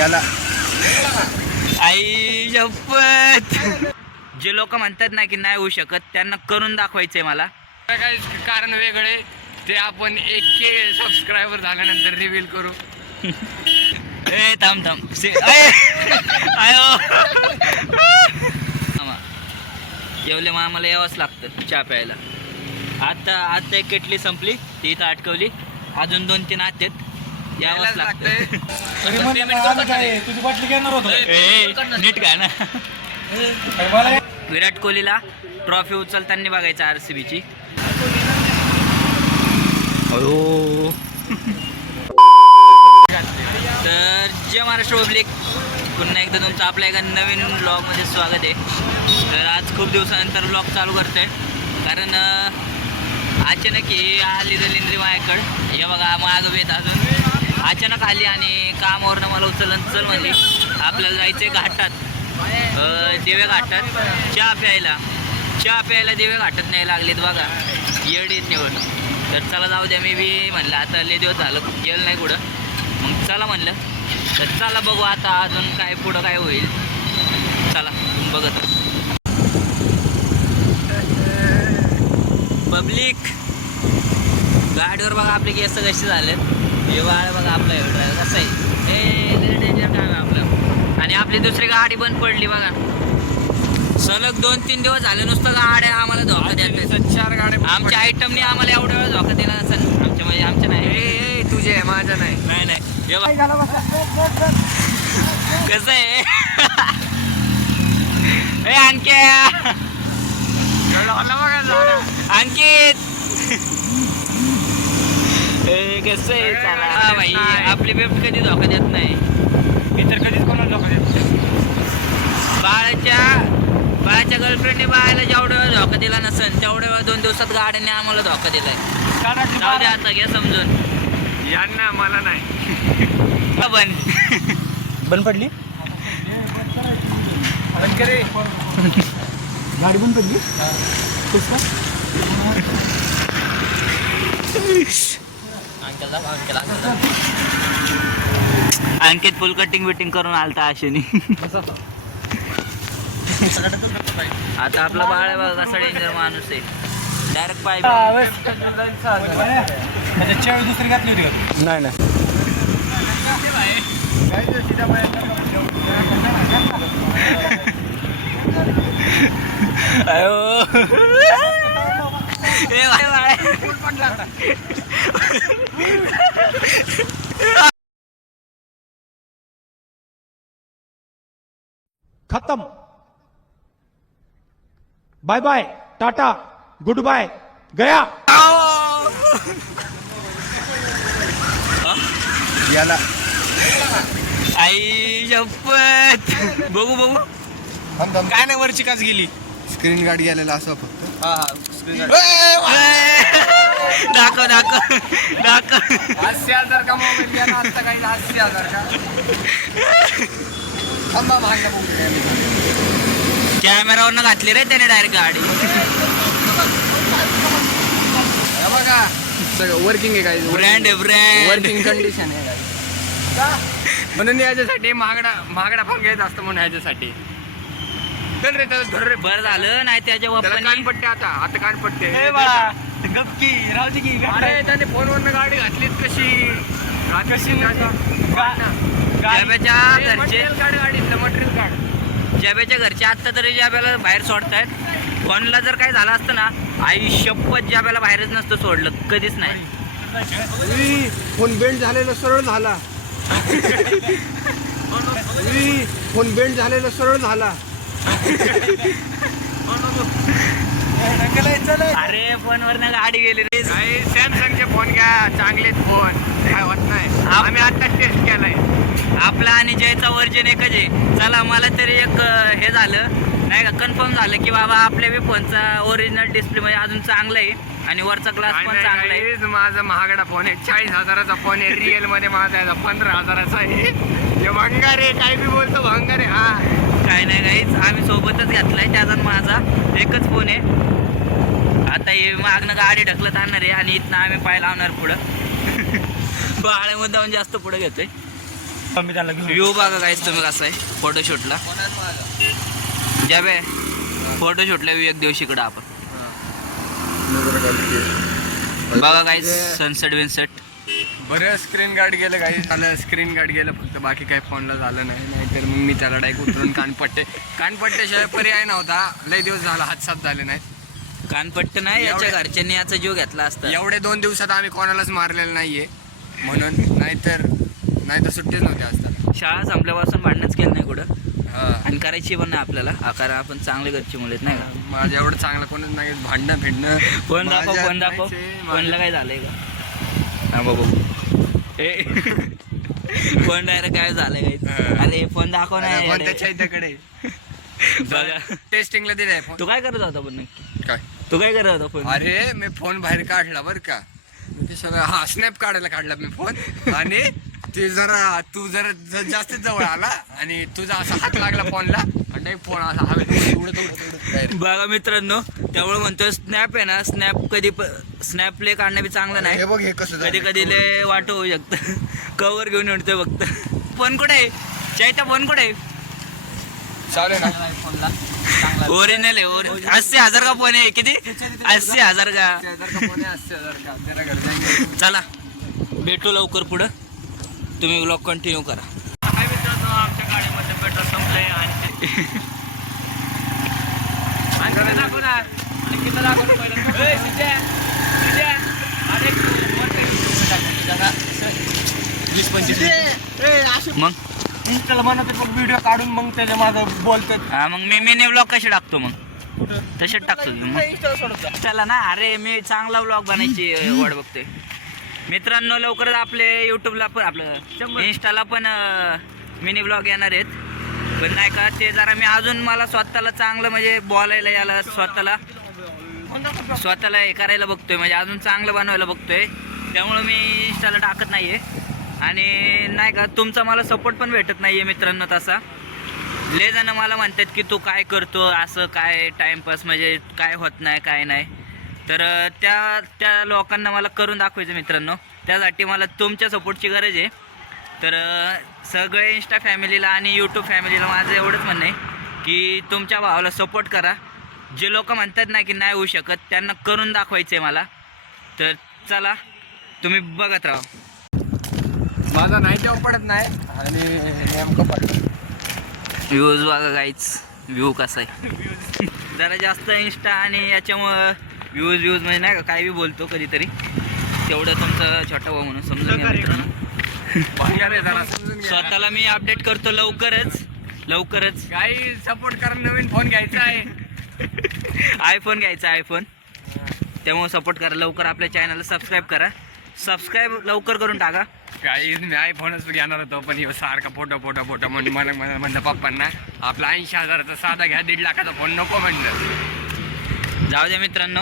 याला आई शपथ. जे लोक म्हणतात ना की नाही होऊ शकत त्यांना करून दाखवायचंय मला. काय कारण वेगळे ते आपण 1K सबस्क्रायबर झाल्यानंतर रिव्हील करू. ए थांब आयो जेवले मग आम्हाला यावंच लागतं चहा प्यायला. आता एक केटली संपली ती इथं अटकवली, अजून 2-3 आहेत यावंच लागतं. तुझी बाटली घेणार होतो नीट काय ना. विराट कोहलीला ट्रॉफी उचलताना बघायचं RCBची. तर जय महाराष्ट्र पब्लिक, पुन्हा एकदा तुमचं आपल्या एका नवीन ब्लॉगमध्ये स्वागत आहे. तर आज खूप दिवसानंतर ब्लॉग चालू करतोय कारण अचानक ही आली दलिंद्री माझ्याकडं. हे बघा मागं येत अजून अचानक आली आणि कामावरनं मला उचलून चल म्हणली आपल्याला जायचं आहे घाटात, देवे घाटात चहा प्यायला देवे घाटात नाही लागलेत बघा, येडीत निवड. तर चला जाऊ द्या, मी बी म्हणलं आता लय दिवस झालं गेलं नाही कुठं, मग चला म्हणलं. तर चला बघू आता अजून काय पुढं काय होईल. चला बघत पब्लिक. गाडीवर बघा आपले केस कसे झालेत. हे बाळ बघा आपलं ड्रायव्हर कसं आहे, हे डेंजर काम आहे आपलं. आणि आपली दुसरी गाडी बंद पडली बघा, सलग 2-3 दिवस झाले नुसतं गाड्या आम्हाला धोका द्यायला. 4 गाड्या आमच्या आयटमने आम्हाला एवढा वेळ धोका दिला नसेल. आमच्या म्हणजे आमच्या नाही, तुझे माझ्या नाही. कसं आहे आणखी अंकित कसं आहे चला भाई, आपली बेफ्ट कधी धोका देत नाही. मी तर कधीच कोणाला धोका देत. बाळाच्या गर्लफ्रेंडने बाळाला जेवढा वेळ धोका दिला नसेल तेवढ्या वेळ 2 दिवसात गाड्याने आम्हाला धोका दिलाय. जाऊ द्या आता, घ्या समजून. यांना मला नाही बंद पडली गाडी बंद पडली. अंकित फुल कटिंग करून आलता आशेनी. आता आपला बाळ आहे बघा कसा डेंजर माणूस आहे, डायरेक्ट पाय. त्याच्यावेळी दुसरी घातली होती नाही नाही. खत्म. Bye bye, tata, goodbye, गया. याला आई शपथ. बघू काय नाही, वरची काच गेली. स्क्रीन गार्ड गेलेला असं फक्त. दाखव 80,000 का मोबाईल घ्या ना आता, काही 80,000 का थांबा भांडा कॅमेरावरनं घातली रे त्याने डायरेक्ट गाडी. बघा सगळं वर्किंग आहे काही, ब्रँड वर्किंग कंडिशन आहे म्हणून याच्यासाठी महागडा फोन घ्यायचा असतं म्हणून ह्याच्यासाठी. चल रे त्याला धर रे. बरं झालं नाही त्याच्या बाप्पाने कानपट्टे आता कानपट्टे. गप्पी राहते की. अरे त्याने फोनवरनं गाडी घातलीच कशी जाब्याच्या घरचे गाडीतलं मटेरियल काढ. जाब्याच्या घरचे आत्ता तरी जाब्याला बाहेर सोडतायत. फोनला जर काय झालं असतं ना, आई शपथ जाब्याला बाहेरच नसतं सोडलं कधीच नाही. फोन बेंड झालेला सरळ झाला. फोन बेंड झालेला सरळ झाला. अरे फोनवरनं गाडी गेली रे. सॅमसंगचे फोन घ्या, चांगलेच फोन, काय होत नाही. आम्ही आता टेस्ट केलाय. आपला आणि जयचा वर्जन एकच आहे. चला मला तरी एक हे झालं नाही का, कन्फर्म झालं की बाबा आपल्या बी फोनचा ओरिजिनल डिस्प्ले म्हणजे अजून चांगला आहे आणि वरचा ग्लास पण चांगला आहे. माझा महागडा फोन आहे, 40,000चा फोन आहे. रिअल मध्ये माझा 15,000चा आहे. हे भंगार आहे, काय बी बोलतो भंगार आहे. हा काय नाही काहीच, आम्ही सोबतच घेतलाय त्याचा माझा एकच फोन आहे. आता हे मागणं गाडी ढकलत आणणार आहे आणि इथनं आम्ही पाय लावणार पुढं. बाळ्यामध्ये जाऊन जास्त पुढं घेतोय. मी त्याला घेऊन व्ह्यू बघा गाईस तुम्ही कसं आहे फोटोशूटला. ज्यावे फोटोशूटला व्ह्यू एक दिवशी इकडं आपण बघा गाईस सनसेट विनसेट. बरं स्क्रीन गार्ड गेलं काही झालं, स्क्रीन गार्ड गेलं फक्त, बाकी काही फोनला झालं नाही. नाहीतर मग मी त्याला डायरेक्ट उतरून कानपट्ट्याशिवाय पर्याय नव्हता. लय दिवस झाला हात साफ झाले नाहीत. कानपट्ट नाही, याच्या घरच्यांनी याचा जीव घेतला असता. एवढे 2 दिवसात आम्ही कोणालाच मारलेलं नाहीये म्हणून, नाहीतर सुट्टीच नव्हती असताना. शाळा संपल्यापासून भांडणच केलं नाही कुठं, हा आणि करायची पण नाही आपल्याला. कारण आपण चांगले घरची मुलं आहेत नाही का. माझ्या एवढं चांगलं कोणच नाही. भांडणं फिरणं फोन दाखव, माझ्यात फोन दाखव. नाहीच आहे. फोनला काय झालंय का? हा बाबू ए फोन डायरेक्ट काय झालंय काय? अरे फोन दाखव ना. फोन त्याच्या इथेकडे बघा टेस्टिंगला दिलाय फोन. तू काय करत होता पण नक्की? काय तू काय करत होता फोन? अरे मी फोन बाहेर काढला बरं का. मी सगळं हा स्नॅप काढायला काढला मी फोन. आणि ते तू जरा जास्तीत जवळ आला आणि तुझा असा हात लागला फोनला आणि फोन असा हवेत उडत. बघा मित्रांनो, त्यामुळे म्हणतोय स्नॅप आहे ना, स्नॅप प्ले काढणं बी चांगलं नाही. हे बघ हे कसं कधी कधी लय वाट होऊ शकतं. कवर घेऊन उडतोय फक्त. फोन कुठे आहे? चायचा फोन कुठे आहे? चालेल ना. ओरिजिनल आहे. 80,000 का फोन आहे? किती? 80,000 का? चला भेटू लवकर पुढं. तुम्ही ब्लॉग कंटिन्यू करा. काय मित्रांनो, आमच्या गाडीमध्ये पेट्रोल संपलंय मग त्याला म्हणत व्हिडिओ काढून मग त्याच्या मागं बोलतात. हा, मग मी मिनी ब्लॉग कसे टाकतो मग? तसेच टाकतो मग. चला ना. अरे मी चांगला ब्लॉग बनायची वाट बघतोय. मित्रांनो, लवकरच आपले यूट्यूबला पण आपलं इन्स्टाला पण मिनी ब्लॉग येणार आहेत. पण नाही का, ते जरा मी अजून मला स्वतःला चांगलं म्हणजे बोलायला याला स्वतःला हे करायला बघतोय, म्हणजे अजून चांगलं बनवायला बघतोय. त्यामुळं मी इन्स्टाला टाकत नाहीये. आणि नाही का, तुमचा मला सपोर्ट पण भेटत नाहीये मित्रांनो तसा. लय जण मला म्हणतात की तू काय करतो असं, काय टाइमपास म्हणजे काय होत नाही काय नाही. तर त्या लोकांना मला करून दाखवायचं मित्रांनो. त्यासाठी मला तुमच्या सपोर्टची गरज आहे. तर सगळे इंस्टा फॅमिलीला आणि यूट्यूब फॅमिलीला माझं एवढंच म्हणणं आहे की तुमच्या भावाला सपोर्ट करा. जे लोक म्हणतात ना की नाही होऊ शकत, त्यांना करून दाखवायचं आहे मला. तर चला तुम्ही बघत राहा. माझा नाही तेव्हा पडत नाही आणि नेमकं पडलं. व्ह्यूज बघा गाईच, व्ह्यू कसा आहे. जरा जास्त इंस्टा आणि याच्यामुळं व्ह्यूज म्हणजे नाही का, काय बी बोलतो कधीतरी. तेवढं तुमचं छोटा भाऊ म्हणून समजून घ्या मित्रांनो. स्वतःला मी अपडेट करतो लवकरच. काही सपोर्ट करा. नवीन फोन घ्यायचा आहे. आयफोन घ्यायचा आयफोन. त्यामुळे सपोर्ट करा लवकर. आपल्या चॅनलला सबस्क्राईब लवकर करून टाका. काही मी आयफोनच घेणार होतो, पण हे सारखा फोटो म्हणून मला म्हणलं पप्पांना आपला 80,000चा साधा घ्या, 1.5 लाखाचा फोन नको म्हणलं. जाऊ द्या मित्रांनो,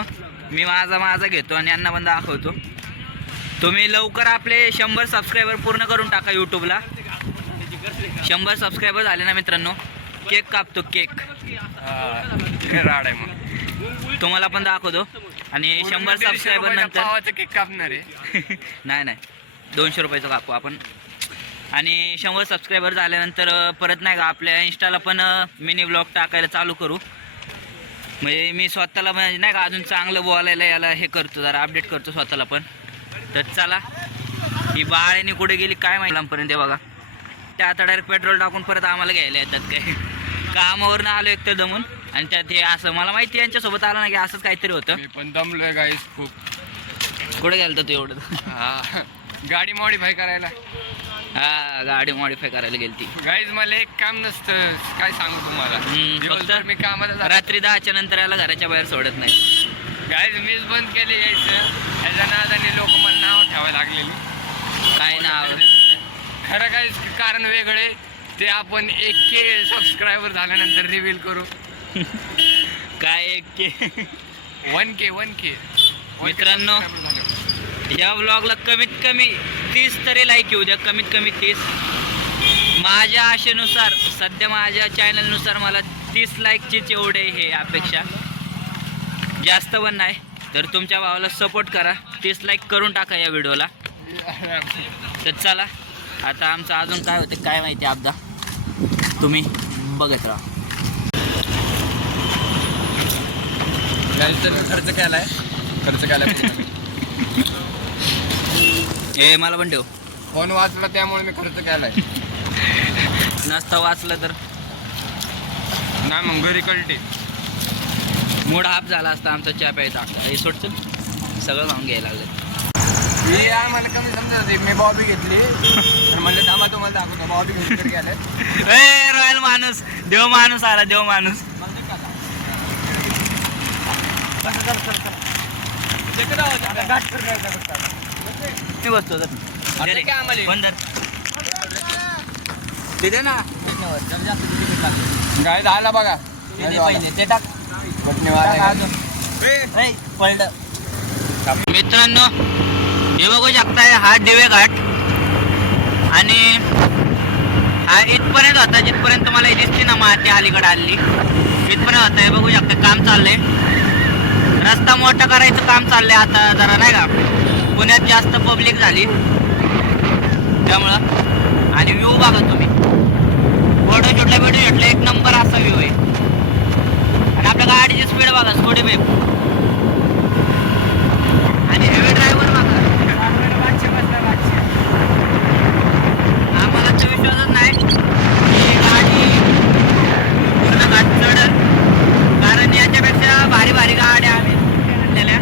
मी माझा घेतो आणि यांना पण दाखवतो. तुम्ही लवकर आपले 100 सबस्क्रायबर पूर्ण करून टाका यूट्यूबला. 100 सबस्क्रायबर झाले ना मित्रांनो, केक कापतो. केक राड आहे मग तुम्हाला पण दाखवतो. आणि 100 सबस्क्रायबर नंतर पावाचं केक कापणार आहे. नाही 200 रुपयाचं कापू आपण. आणि 100 सबस्क्रायबर झाल्यानंतर परत नाही का आपल्या इंस्टाला पण मिनी ब्लॉग टाकायला चालू करू. म्हणजे मी स्वतःला म्हणजे नाही का अजून चांगलं बोलायला याला हे करतो, जरा अपडेट करतो स्वतःला पण. तर चला, ही बाळ्याने कुठे गेली काय माहिती लांबपर्यंत बघा. त्या आता डायरेक्ट पेट्रोल टाकून परत आम्हाला घ्यायला येतात. काय कामावरनं आलो एकतर दमून, आणि त्यात हे असं मला माहिती यांच्यासोबत आलं ना की असंच काहीतरी होतं. मी पण दमलोय गाईस खूप. कुठे गेलं तू एवढं? हा, गाडी मॉडिफाय करायला. हा, गाडी मॉडिफाय करायला गेलती. गाईज मला एक काम नसतं, काय सांगू तुम्हाला. दिवसभर मी कामाला रात्री 10च्या नंतर याला घराच्या बाहेर सोडत नाही. गाईज मीच बंद केले यायचं. ह्याच्या नादाने लोक मला नाव ठेवायला लागलेली. काय नाव? खरं काय कारण वेगळे ते आपण 1K सबस्क्रायबर झाल्यानंतर रिव्हील करू. काय 1K? 1K मित्रांनो, या व्लॉगला कमीत कमी 30 तरी लाईक येऊ द्या. कमीत कमी 30. माझ्या आशेनुसार सध्या माझ्या चॅनलनुसार मला 30 लाईकचीच एवढे हे अपेक्षा, जास्त पण नाही. तर तुमच्या भावाला सपोर्ट करा. 30 लाईक करून टाका या व्हिडिओला. तर चला आता आमचं अजून काय होतं काय माहिती आपदा, तुम्ही बघत राहा. खर्च केलाय हे मला पण ठेव. फोन वाचला त्यामुळे मी खर्च केलाय. नसतं वाचलं तर नाही मग घरी कळते. मूड हाफ झाला असता आमचा चहा प्यायचा. हे सोडचं सगळं खाऊन घ्यायला लागलं. मी मला कमी समजत होती. मी बॉबी घेतली तर म्हणलं थांबा तुम्हाला दाखवतो. बॉबी घेऊन गेले. ए रॉयल माणूस, देव माणूस आला, देव माणूस. मी बसतो पण तिथे ना गाय झाला बघा. ते टाक पडलं. मित्रांनो हे बघू शकताय हा दिवे घाट आणि हा इथपर्यंत होता जिथपर्यंत तुम्हाला दिसते ना माती अलीकडे आली इथपर्यंत होता. हे बघू शकता काम चाललंय. रस्ता मोठा करायचं काम चाललंय आता जरा नाही का. पुण्यात जास्त पब्लिक झाली त्यामुळं. आणि व्ह्यू बघा तुम्ही. फोटो शूटला एक नंबर असा व्ह्यू आहे. आणि आपल्या गाडीची स्पीड बघा स्कूटी बेप. आणि हेवी ड्रायव्हर बघा. आम्हाला तर विश्वासच नाही की गाडी पूर्ण घाट चढल. कारण याच्यापेक्षा भारी भारी गाड्या आम्ही आणलेल्या.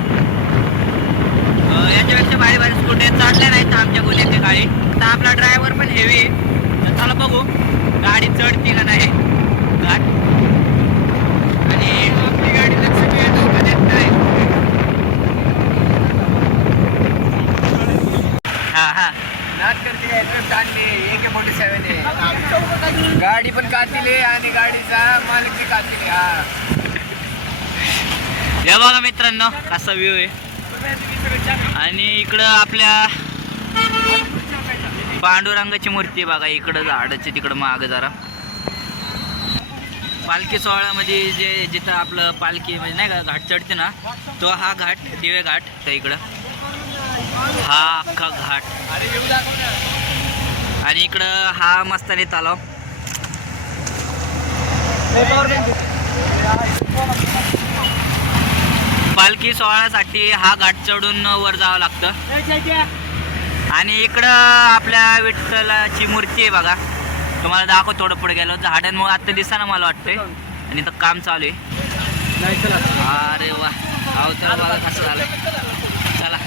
याच्यापेक्षा भारी भारी स्कूटी चढल्या नाहीत आमच्या गुन्ह्याच्या काळी. तर आपला ड्रायव्हर पण हेवी आहे. तर चला बघू गाडी चढती का नाही घाट. आणि आपली गाडी लक्ष धोका देत नाही. हा नाच करते काय तर चालली. AK-47 आहे. गाडी पण कातील आहे आणि गाडीचा मालक बी कातील आहे. हे बघा मित्रांनो कसा व्ह्यू आहे. आणि इकडं आपल्या पांडुरंगाची मूर्ती बघा. इकडं झाडाची तिकडं माग जरा. पालखी सोहळ्यामध्ये जिथं आपलं पालखी म्हणजे नाही का घाट चढते ना तो हा घाट दिवे घाट. तर इकडं हा अख्खा घाट. आणि इकडं हा मस्तानी तलाव. पालखी सोहळ्यासाठी हा घाट चढून वर जावं लागतं. आणि इकडं आपल्या विठ्ठलाची मूर्ती आहे बघा. तुम्हाला दाखव थोडं पुढे गेलो. झाडांमुळे आता दिसताना मला वाटतंय. आणि इथं काम चालू आहे. अरे वा अवतार बघा कसं झालं. चला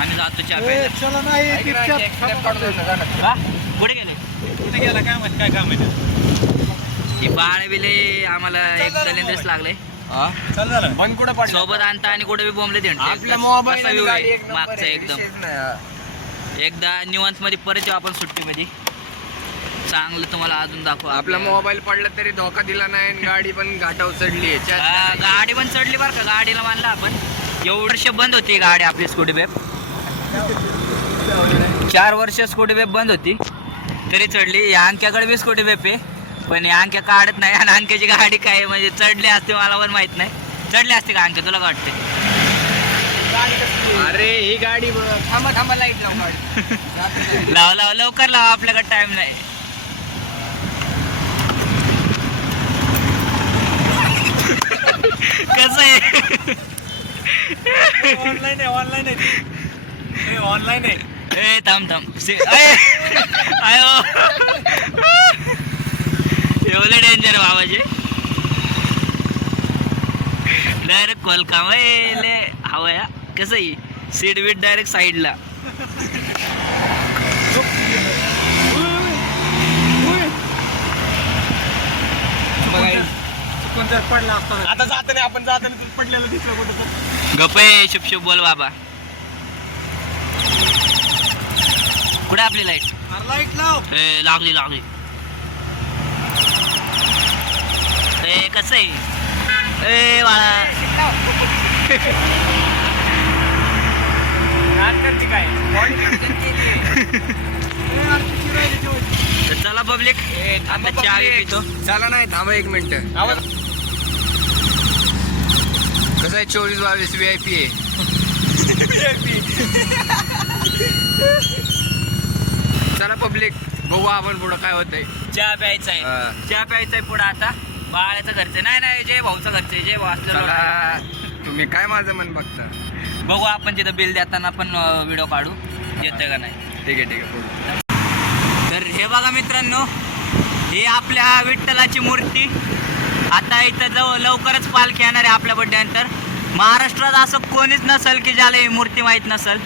आम्ही जातो चहा प्यायला. हा? कुठे गेले कुठे गेला काय माहिती काय काम आहे. ही बाळ बिले आम्हाला एक दलिंद्रच लागले. चल झालं बंद कुठं पडलं सोबत आणता आणि कुठे बी बोंबले देणते. आपल्या मोबाईल कसा view आहे मागचा मागचा एकदम. एकदा निवांत मध्ये परत येऊ आपण सुट्टीमध्ये. चांगलं तुम्हाला अजून दाखवा. आपला मोबाईल पडला तरी धोका दिला नाही आणि गाडी पण घाटावर चढली. गाडी पण चढली बरं का. गाडीला मानला आपण. एवढं वर्ष बंद होती गाडी आपली स्कूटी बेप. 4 वर्ष स्कूटी बेप बंद होती तरी चढली. या अंक्याकडे बी स्कूटी बेप आहे पण या अंक्या काढत नाही. आणि अंक्याची गाडी काय म्हणजे चढली असते मला पण माहित नाही. चढली असते का अंक्या तुला काय वाटते. अरे ही गाडी थांबा लाईट लाव गाडी. लाव लवकर लाव आपल्याकडे टाइम नाही. कसं आहे ऑनलाईन आहे. ए थांब आयो एवढं डेंजर बाबाचे. डायरेक्ट कोलकाम ले हवया. कसं आहे सीट बीट डायरेक्ट साईडला. जर पडला असता आता जाताना आपण पडलेलं दिसलं कुठं तर. गप्पे शुभ बोल बाबा. कुठे आपली लाईट. लाईट लाव. लागली. ए कसं आहे ए बाळा. तर चला पब्लिक आता चहा पितो. चला नाही थांबा 1 मिनिट. कसं आहे 24/22 VIP आहे. चला पब्लिक बघू आपण पुढं काय होतंय. चहा प्यायचा आहे. हा. चहा प्यायचा आहे पुढं आता. बाळाचा खर्च नाही जय भाऊचा खर्च आहे. जय भाऊ असलेला चला तुम्ही काय माझं मन बघता. बघू आपण तिथं बिल देताना पण व्हिडिओ काढू येतोय का नाही. ठीक आहे पुढं. तर हे बघा मित्रांनो, ही आपल्या विठ्ठलाची मूर्ती. आता इथं लवकरच पालखी येणार आहे आपल्या बड्डेनंतर. महाराष्ट्रात असं कोणीच नसेल की ज्याला ही मूर्ती माहीत नसेल.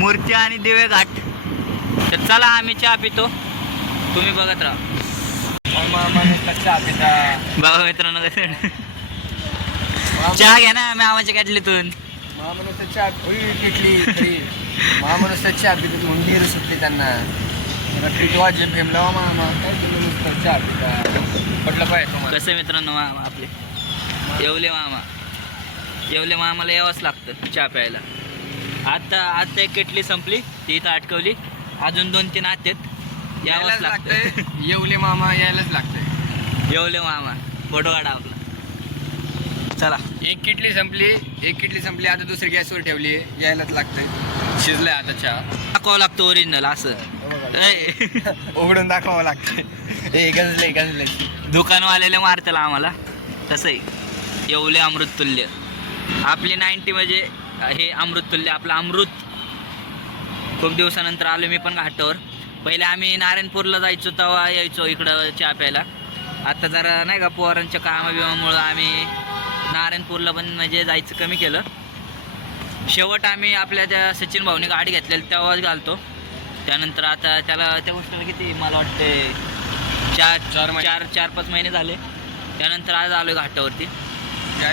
मूर्ती आणि दिवे घाट. तर चला आम्ही चहा पितो, तुम्ही बघत राहा. बघा मित्रांनो कसं चहा घ्या ना मामाच्या कॅटलीतून. महामनुष्याची अभित म्हणून सुटली त्यांना जे भेमलावा मामा काय म्हटलं पाहिजे तुम्हाला. कसं मित्रांनो मामा आपले येवले मामाला यावंच लागतं चहा प्यायला. आता एक केटली संपली ती इथं अटकवली. अजून 2-3 आहेत यावंच लागतं. येवले मामा यायलाच लागतंय. येवले मामा फोटो काढा आपला. चला एक किटली संपली आता दुसरी गॅसवर ठेवली यायलाच लागतंय. शिजलंय आता चहा. दाखवावं लागतं ओरिजिनल असं. उघडून दाखवावं लागतंय. गंजले दुकानवाल्याला मारतेला आम्हाला तसं आहे. येवले अमृततुल्य आपली 90 म्हणजे हे अमृततुल्य आपलं अमृत. खूप दिवसानंतर आलो मी पण घाटावर. पहिले आम्ही नारायणपूरला जायचो तेव्हा यायचो इकडं चहा प्यायला. आता जरा नाही का पोरांच्या कामाबिमामुळं आम्ही नारायणपूरला पण म्हणजे जायचं कमी केलं. शेवट आम्ही आपल्या त्या सचिन भाऊने गाडी घेतलेली तेव्हाच घालतो. त्यानंतर आता त्याला त्या गोष्टीला किती मला वाटते 4-5 महिने झाले. त्यानंतर आज आलो घाटावरती.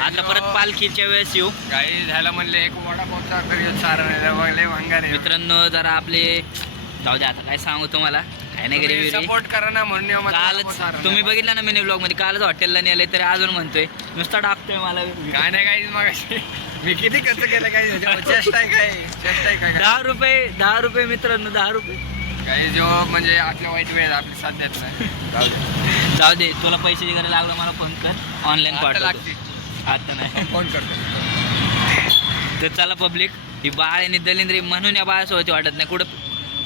आता परत पालखीच्या वेळेस येऊ. गाडी झालं म्हणले एक वडापावचा भांगार. मित्रांनो जरा आपले जाऊ द्या आता काय सांगू तुम्हाला. काय नाही गरीब सपोर्ट करा ना म्हणून कालच तुम्ही बघितलं ना मी ब्लॉग मध्ये. कालच हॉटेलला नेले तरी अजून म्हणतोय नुसता टाकतोय मला. काय नाही काही मग मी किती खर्च केलं काय चेष्टा आहे काय 10 रुपये मित्रांनो 10 रुपये. काही जो म्हणजे आपल्या वाईट वेळ आपली साध्यात नाही. जाऊ दे तुला पैशाची गरज लागलं मला फोन कर ऑनलाईन पाठवतो. आता नाही फोन करतो. तर चला पब्लिक ही बाळ आणि दलिंद्री म्हणून या बाळासोबत वाटत नाही. कुठं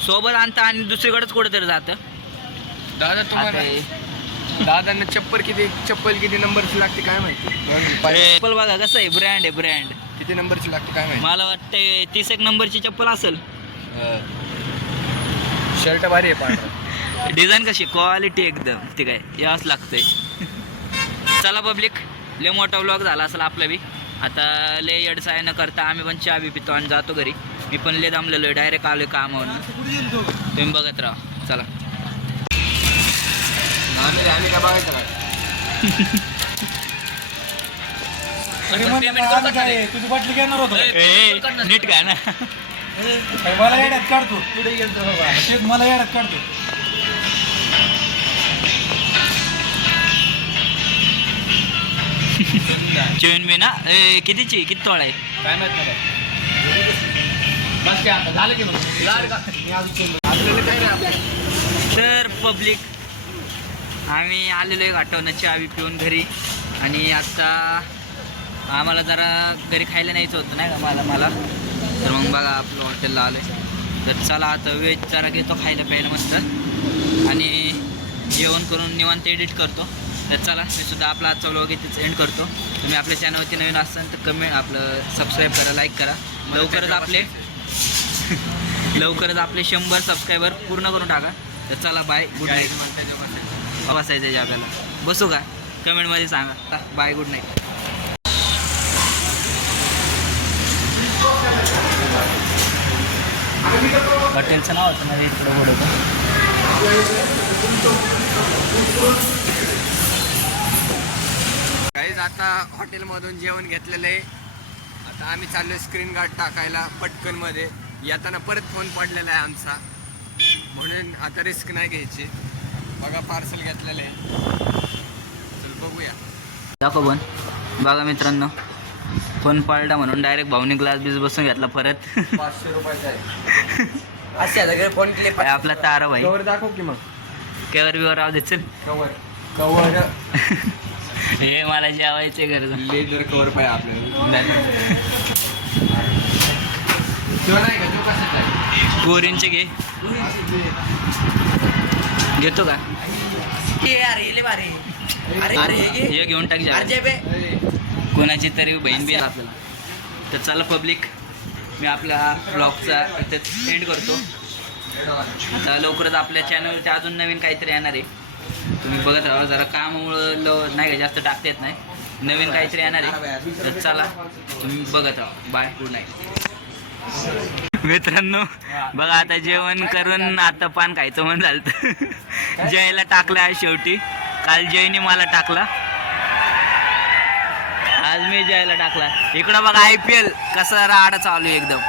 सोबत आणता आणि दुसरीकडेच कुठेतरी जातं. दादा तुम्हाला दादांना चप्पल किती नंबरची लागते काय माहिती. चप्पल बघा कसं आहे ब्रँड आहे ब्रँड. किती नंबरची लागते काय माहिती. मला वाटते 31 नंबरची चप्पल असेल. शर्ट भारी आहे पांढरा. डिझाईन कशी क्वालिटी एकदम ती काय यावंच लागतंय. चला पब्लिक लय मोठा व्लॉग झाला असेल आपला बी. आता लय येडसाय न करता आम्ही पण चहा बी पितो आणि जातो घरी. मी पण लय दमलेलो आहे. डायरेक्ट आलोय कामावरून. तुम्ही बघत राहा. चला आम्ही काय बघायचं काय. तुझी बाटली घेणार होतो नीट काय ना मला येड्यात काढतो. पुढे गेलो मला येड्यात काढतो. चिवून मी ना किती तोळा आहे काय माहित झालं की तर पब्लिक आम्ही आलेलो आहे घाटवनं चहा पिऊन घरी. आणि आता आम्हाला जरा घरी खायला न्यायचं होतं नाही का मला. तर मग बघा आपलं हॉटेलला आलं आहे. तर चला आता वेज जरा घेतो खायला प्यायला मस्त. आणि जेवण करून निवांत एडिट करतो. तर चला मी सुद्धा आपला आजचा व्लॉग इथेच एंड करतो. तुम्ही आपल्या चॅनलवरती नवीन असाल तर कमेंट आपलं सबस्क्राईब करा लाईक करा. लवकरच आपले 100 सबस्क्रायबर पूर्ण करून टाका. तर चला बाय गुड नाईट. बसायचं आहे आपल्याला बसू का कमेंटमध्ये सांगा. Bye good night. हॉटेलचं नाव होतं माझ्या इकडं बोलवतं. काहीच आता हॉटेलमधून जेवण घेतलेलं आहे. आता आम्ही चाललोय स्क्रीन गार्ड टाकायला पटकन मध्ये. येताना परत फोन पडलेला आहे आमचा म्हणून आता रिस्क नाही घ्यायची. बघा पार्सल घेतलेलं आहे. चल बघूया. दाखव पण बघा मित्रांनो फोन पडला म्हणून डायरेक्ट भाऊने ग्लास बीस बसून घेतला परत. 500 रुपयाचा आहे. असे फोन क्लिप आपला तारा भाई कवर दाखव की मग. केवर बिवर राहू दे चल. कवर हे मला जेवायचे गरज लेदर कवर पाहिजे आपल्याला. पोरींचे घे. घेतो का? हे घेऊन टाक कोणाची तरी बहीण बी आपल्याला. तर चला पब्लिक, मी आपल्या ब्लॉगचा इथेच एंड करतो. आता लवकरच आपल्या चॅनलवरती अजून नवीन काहीतरी येणार आहे, तुम्ही बघत राहा. जरा कामामुळं नाही का जास्त टाकता येत नाही, नवीन काहीतरी येणार आहे. तर चला तुम्ही बघत राहा. Bye, good night. मित्रांनो बघा, आता जेवण करून आता पान खायचं म्हणून झालं. जयला टाकला आहे शेवटी. काल जयने मला टाकला, आज मी जयला टाकला. इकडं बघा IPL कसा राडा चालू आहे एकदम.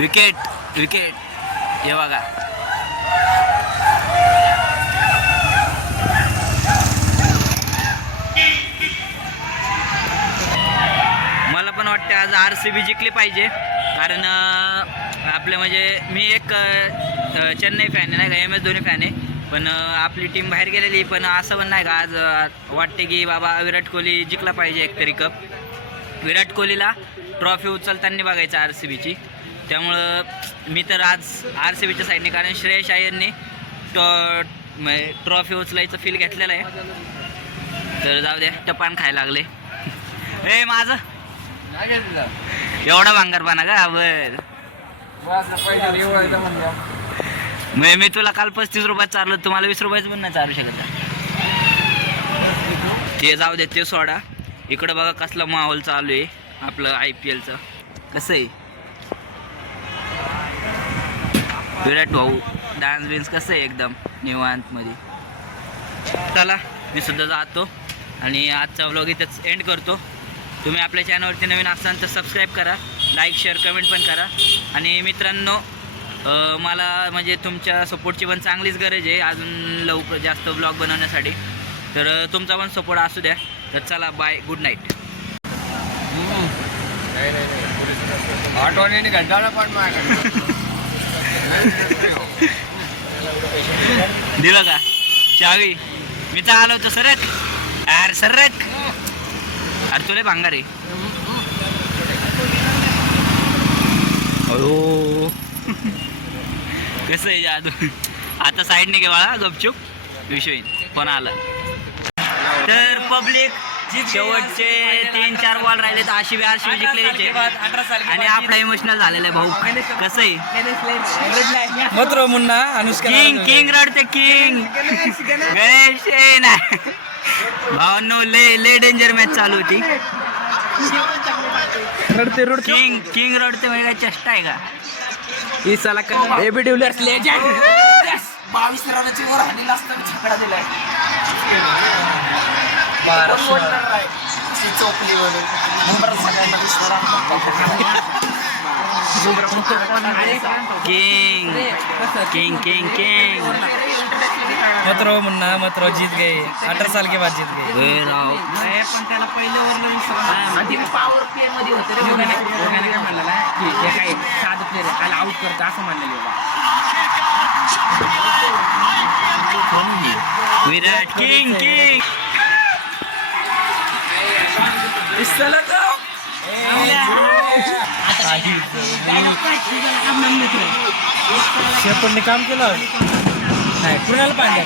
विकेट विकेट हे बघा. मला पण वाटतं आज RCB जिंकली पाहिजे, कारण आपलं म्हणजे मी एक चेन्नई फॅन आहे नाही का, MS धोनी फॅन आहे. पण आपली टीम बाहेर गेलेली, पण असं पण नाही का आज वाटते की बाबा विराट कोहली जिंकला पाहिजे एक तरी कप. विराट कोहलीला ट्रॉफी उचलताना बघायचं RCBची. त्यामुळं मी तर आज RCBच्या साईडने, कारण श्रेयस अय्यरने ट्रॉफी उचलायचं फील घेतलेलं आहे. तर जाऊ द्या, टपान खायला लागले. ए माझं एवढा भांगारपणा का? बर मी तुला काल 35 रुपयात चाललो, तुम्हाला 20 रुपयाचं पण नाही चालू शकत. ते जाऊ दे, ते सोडा. इकडं बघा कसला माहोल चालू आहे आपलं IPLचं. कसं आहे विराट भाऊ, डान्स बिन्स कसं आहे एकदम निवांत मध्ये. चला मी सुद्धा जातो आणि आजचा व्लॉग इथेच एंड करतो. तुम्ही आपल्या चॅनलवरती नवीन असाल तर सबस्क्राईब करा, लाईक शेअर कमेंट पण करा. आणि मित्रांनो मला म्हणजे तुमच्या सपोर्टची पण चांगलीच गरज आहे अजून लवकर जास्त ब्लॉग बनवण्यासाठी. तर तुमचा पण सपोर्ट असू द्या. तर चला बाय, गुड नाईट. आठवणी घंटाळा पण दिलं का चावी? मी तर आलो होतो सरक यार, सरक. अरे तुला भांगार आहे. अयो कसं आहे जादू. आता साईडने घे बाळा, गपचूप विषय पण आला. तर पब्लिक शेवटचे 3-4 बॉल राहिले तर RCB जिंकलेले आणि आपला इमोशनल झालेला आहे भाऊ. कसं आहे मत्र मुन्ना अनुष्का किंग रडते किंग गणेश नाही भावांनो. ले डेंजर मॅच चालू होती. रडते किंग रडते म्हणजे काय चेष्टा आहे का? इसाला एबी डिव्हिलियर्स लेजेंड 22 रनाची वर हाणलेला असताना छकडा दिलाय. चौकली नंबर सगळ्यांना दिसणार. किंग किंग किंग मत्रो मुन्ना मत्रो जीत गए 18 साल के बाद जीत गए. पण त्याला पहिल्या ओव्हरला पॉवर प्ले मध्ये होते रे. काय म्हणलेला की हे काय साधं प्लेअर आहे, त्याला आउट करतो असं म्हणलेलं. विराट किंग किंग शेपटने काम केलं नाही. कृणाल पांड्या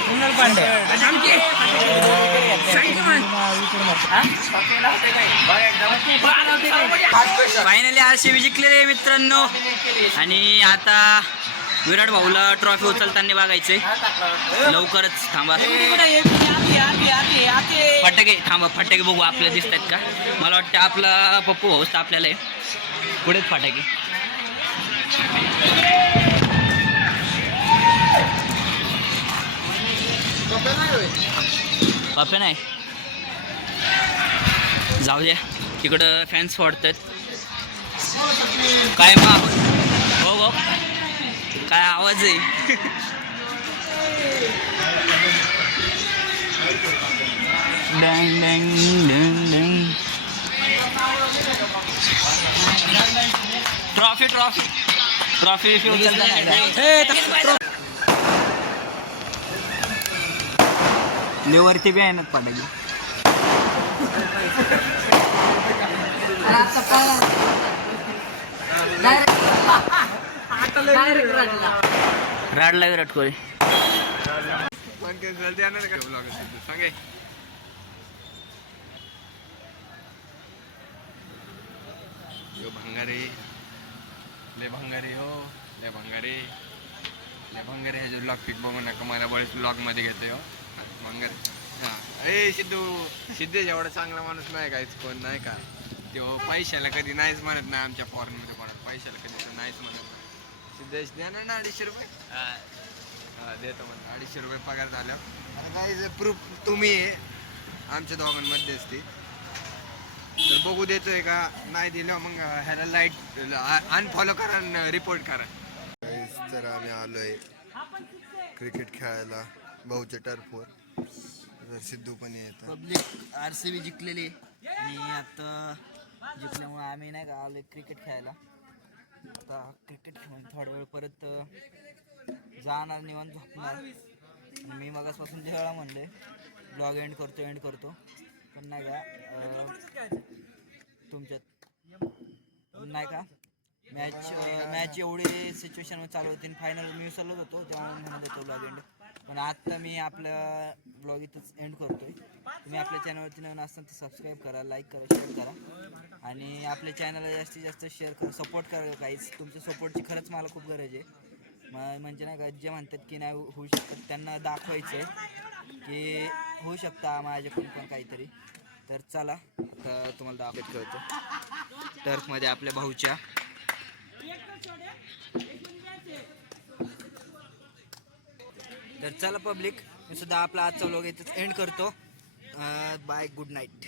फायनली RCB जिंकलेले मित्रांनो. आणि आता विराट भाऊला ट्रॉफी उचलताना बघायचंय. लवकरच थांबा. फटाके बघू आपल्याला दिसत आहेत का? मला वाटतं आपला पप्पू भाऊच आपल्याला आहे. पुढेच फटाके. पप्पे नाही, जाऊ द्या. तिकडं फॅन्स वाढतात काय मग. हो काय आवाज आहे. डँग डँग डँग डँग. ट्रॉफी लेवरती बी आहे ना फटाके. राडला विराट कोहली. पण ते जल्दी आणणार का ब्लॉग सांगे. यो भंगारी ले भंगारी हो ले भंगारी ले भंगारी ह्याचे ब्लॉग पिक बघू नका मला बरेच ब्लॉग मध्ये घेतोय हो भंगारी. हा ए सिद्धेश एवढा चांगला माणूस नाही काहीच कोण नाही का तो पैशाला कधी नाहीच म्हणत नाही आमच्या फॉरेन मध्ये कोणाला पैशाला कधी तर नाहीच म्हणत नाही. सिद्धेश देणार ना 250 रुपये. हा देतो म्हणतो 250 रुपये पगार झाल्या. आता काय प्रूफ तुम्ही आमच्या दोघांमध्ये असते तर बघू देतोय का नाही दिलं मग ह्याला लाईट अनफॉलो करा आणि रिपोर्ट करा. तर आम्ही आलोय क्रिकेट खेळायला भाऊच्या टर्फवर. सिद्धू पण येत. पब्लिक RCB जिंकलेली आणि आता जिंकल्यामुळे आम्ही नाही का आलोय क्रिकेट खेळायला. आता क्रिकेट खेळून थोडा वेळ परत जाणार निवांत झोपणार. मी मगासपासून जेव्हा म्हणले ब्लॉग एंड करतो पण नाही का तुमच्यात नाही का मॅच एवढी सिच्युएशन चालू होती. फायनल मी विसरलोच होतो तेव्हा म्हणत होतो ब्लॉग एंड. पण आत्ता मी आपल्या ब्लॉग इथंच एंड करतोय. तुम्ही आपल्या चॅनलवरती नवीन असताना तर सबस्क्राईब करा, लाईक करा, शेअर करा आणि आपल्या चॅनलला जास्तीत जास्त शेअर करा, सपोर्ट करा. काहीच तुमच्या सपोर्टची खरंच मला खूप गरज आहे. म्हणजे नाही का जे म्हणतात की नाही होऊ शकतात त्यांना दाखवायचं आहे की होऊ शकता माझ्याकडून पण काहीतरी. तर चला तर तुम्हाला दाखवत कळतो टर्फमध्ये आपल्या भाऊच्या. तर चला पब्लिक मी सुद्धा आपला आजचा व्लॉग इथंच एंड करतो. बाय गुड नाईट.